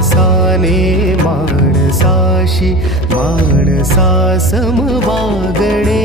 माणसाने माणसाशी माणसा सम वागणे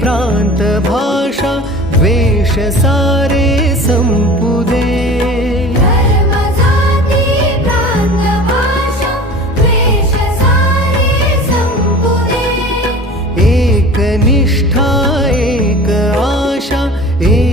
प्रांत भाषा द्वेष सारे संपुदे धर्म जाती प्रांत भाषा द्वेष सारे संपुदे एक निष्ठा एक आशा एक